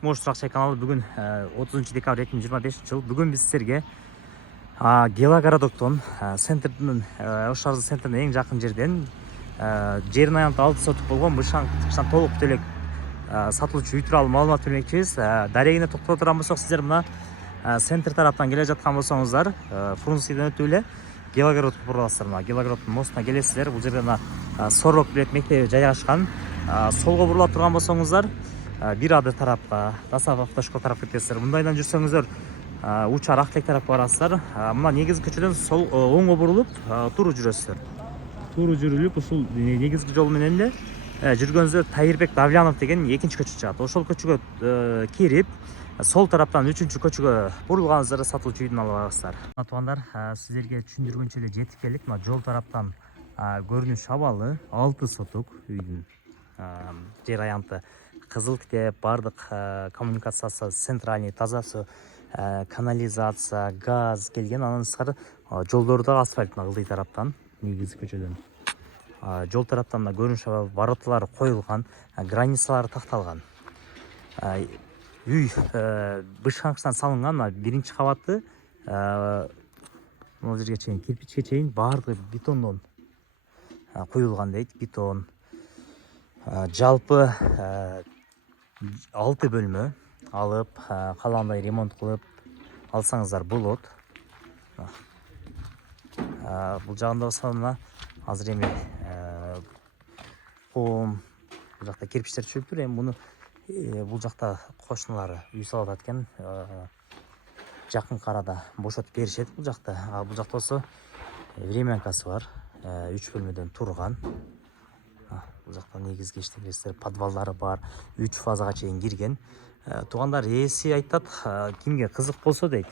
Моштурак каналы бүгүн 30 декабрь 2025 жыл. Бүгүн биз силерге Гелогородоктон центрдин Ош-Арзы центрине эң жакын жерден жерин аянтта 6 сотук болгон бышаң толук элек сатылуучу үй тууралуу маалымат бермекчибиз. Дарегине токтоло турган болсок, сиздер мына центр тараптан келе жаткан болсоңуздар, Фрунзенскийден өтүп эле Гелогородко буруласыздар. Мына Гелогороддун мостуна келесиздер. Бул жерде мына Сорок билет мектеби жайгашкан. Солго бурула турган болсоңуздар, бир ады тарапка, Дасаф автошкол тарапка кетесиздер. Мындайдан жүрсөңүздөр, Учар Актек тарапка барасыздар. Мына негизги көчөдөн оңго бурулуп, туура жүрөсүздөр. Туура жүрүлүп, ушул негизги жол менен эле жүргөнүздөр Тайырбек Давлянов деген экинчи көчө чыгат. Ошол көчөгө кирип, сол тараптан үчүнчү көчөгө бурулганыңыздарда сатылуучу үйдүн алып аласыздар. Туугандар, сиздерге түшүндүргөнчө эле жетип келдик. Мына жол тараптан көрүнүш абалы 6 сотук үйдүн жер аянты кызыл китеп, бардык коммуникациясы, центральный, тазасы, канализация, газ келген. Анан сырткары жолдору да асфальт ылдый тараптан, негизги көчөдөн. Жол тараптан да көрүнүш абалы, вороталары коюлган, границалары такталган. Үй бышаңчтан салынган, биринчи кабаты могу жерге чейин, кирпичке чейин бардыгы бетондон куюлган дейт, бетон. Жалпы 6 бөлмө алып, калагандай ремонт кылып алсаңыздар болот. Бул жагында болсо мына азыр эми кум, бул жакта кирпичтер чөгүп тур. Эми муну бул жакта кошуналары үй салып атат экен. Жакынкы арада бошотуп беришет бул жакта. Бул жакта болсо времянкасы бар, 3 бөлмөдөн турган. Бул жакта негизги иштебестер, подвалдары бар, 3 фазага чейин кирген. Туугандар, ээси айтат, кимге кызык болсо дейт,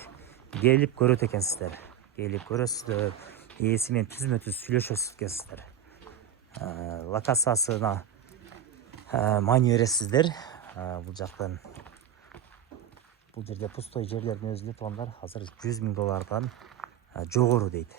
келип көрөт экенсиздер. Келип көрөсүздөр, ээси менен түзмө-түз сүйлөшөсүз экенсиздер. Локациясына маани бересиздер. Бул жактан, бул жерде пустой жерлердин өзү туугандар азыр $100,000 жогору дейт.